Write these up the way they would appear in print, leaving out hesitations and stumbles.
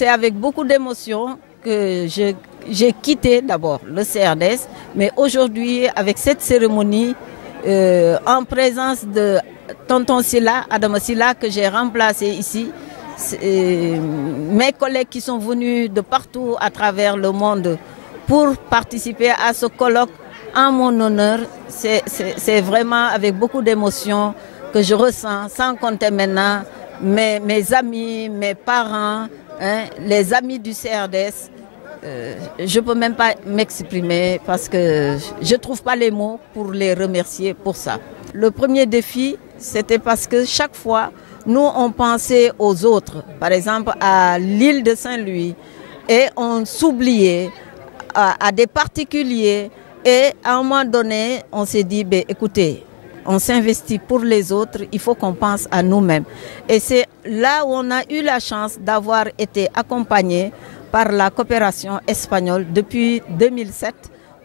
C'est avec beaucoup d'émotion que j'ai quitté d'abord le CRDS, mais aujourd'hui, avec cette cérémonie, en présence de Tonton Silla, Adama Silla, que j'ai remplacé ici, mes collègues qui sont venus de partout à travers le monde pour participer à ce colloque en mon honneur, c'est vraiment avec beaucoup d'émotion que je ressens, sans compter maintenant mes amis, mes parents, hein, les amis du CRDS. Je ne peux même pas m'exprimer parce que je ne trouve pas les mots pour les remercier pour ça. Le premier défi, c'était parce que chaque fois, nous, on pensait aux autres, par exemple à l'île de Saint-Louis, et on s'oubliait à des particuliers. Et à un moment donné, on s'est dit, écoutez, on s'investit pour les autres, il faut qu'on pense à nous-mêmes. Et c'est là où on a eu la chance d'avoir été accompagnés par la coopération espagnole depuis 2007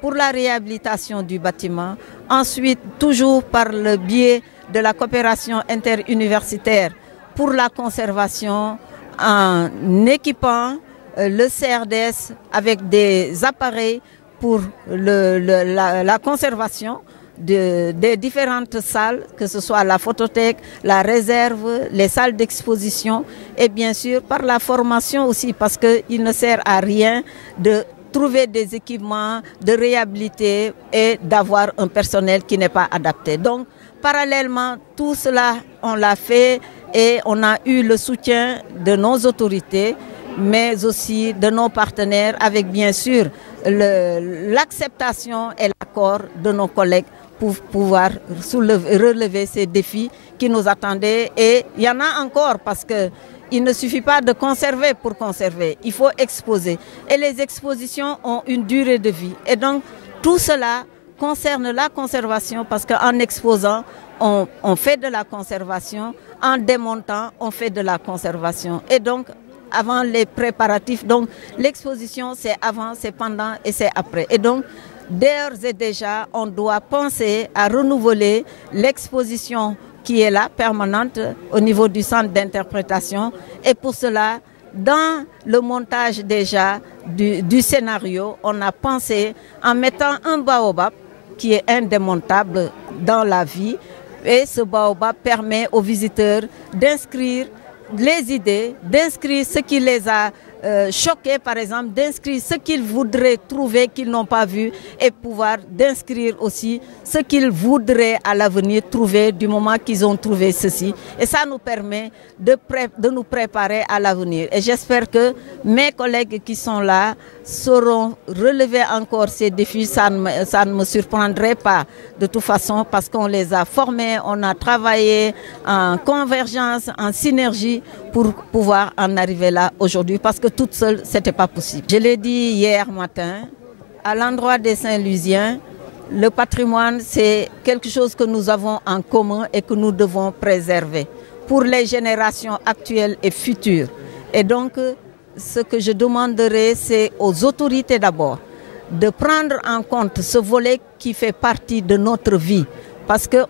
pour la réhabilitation du bâtiment. Ensuite, toujours par le biais de la coopération interuniversitaire pour la conservation en équipant le CRDS avec des appareils pour la conservation des différentes salles, que ce soit la photothèque, la réserve, les salles d'exposition et bien sûr par la formation aussi parce qu'il ne sert à rien de trouver des équipements, de réhabiliter et d'avoir un personnel qui n'est pas adapté. Donc parallèlement, tout cela on l'a fait et on a eu le soutien de nos autorités mais aussi de nos partenaires avec bien sûr l'acceptation et l'accord de nos collègues pour pouvoir relever ces défis qui nous attendaient. Et il y en a encore parce qu'il ne suffit pas de conserver pour conserver, il faut exposer. Et les expositions ont une durée de vie. Et donc tout cela concerne la conservation parce qu'en exposant, on fait de la conservation, en démontant, on fait de la conservation. Et donc avant les préparatifs, donc l'exposition c'est avant, c'est pendant et c'est après. Et donc d'ores et déjà, on doit penser à renouveler l'exposition qui est là, permanente, au niveau du centre d'interprétation. Et pour cela, dans le montage déjà du scénario, on a pensé en mettant un baobab qui est indémontable dans la vie. Et ce baobab permet aux visiteurs d'inscrire les idées, d'inscrire ce qui les a choqués, par exemple, d'inscrire ce qu'ils voudraient trouver qu'ils n'ont pas vu et pouvoir d'inscrire aussi ce qu'ils voudraient à l'avenir trouver du moment qu'ils ont trouvé ceci. Et ça nous permet de nous préparer à l'avenir. Et j'espère que mes collègues qui sont là sauront relever encore ces défis. Ça ne me surprendrait pas de toute façon parce qu'on les a formés, on a travaillé en convergence, en synergie pour pouvoir en arriver là aujourd'hui parce que toute seule, ce n'était pas possible. Je l'ai dit hier matin, à l'endroit des Saint-Louisiens, le patrimoine, c'est quelque chose que nous avons en commun et que nous devons préserver pour les générations actuelles et futures. Et donc, ce que je demanderai, c'est aux autorités d'abord de prendre en compte ce volet qui fait partie de notre vie. Parce que,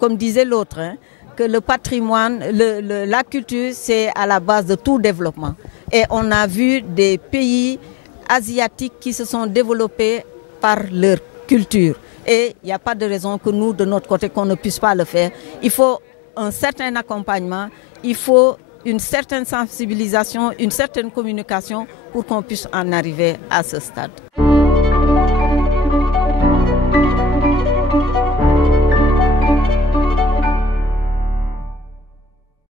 comme disait l'autre, hein, que le patrimoine, la culture, c'est à la base de tout développement. Et on a vu des pays asiatiques qui se sont développés par leur culture. Et il n'y a pas de raison que nous, de notre côté, qu'on ne puisse pas le faire. Il faut un certain accompagnement, il faut une certaine sensibilisation, une certaine communication pour qu'on puisse en arriver à ce stade.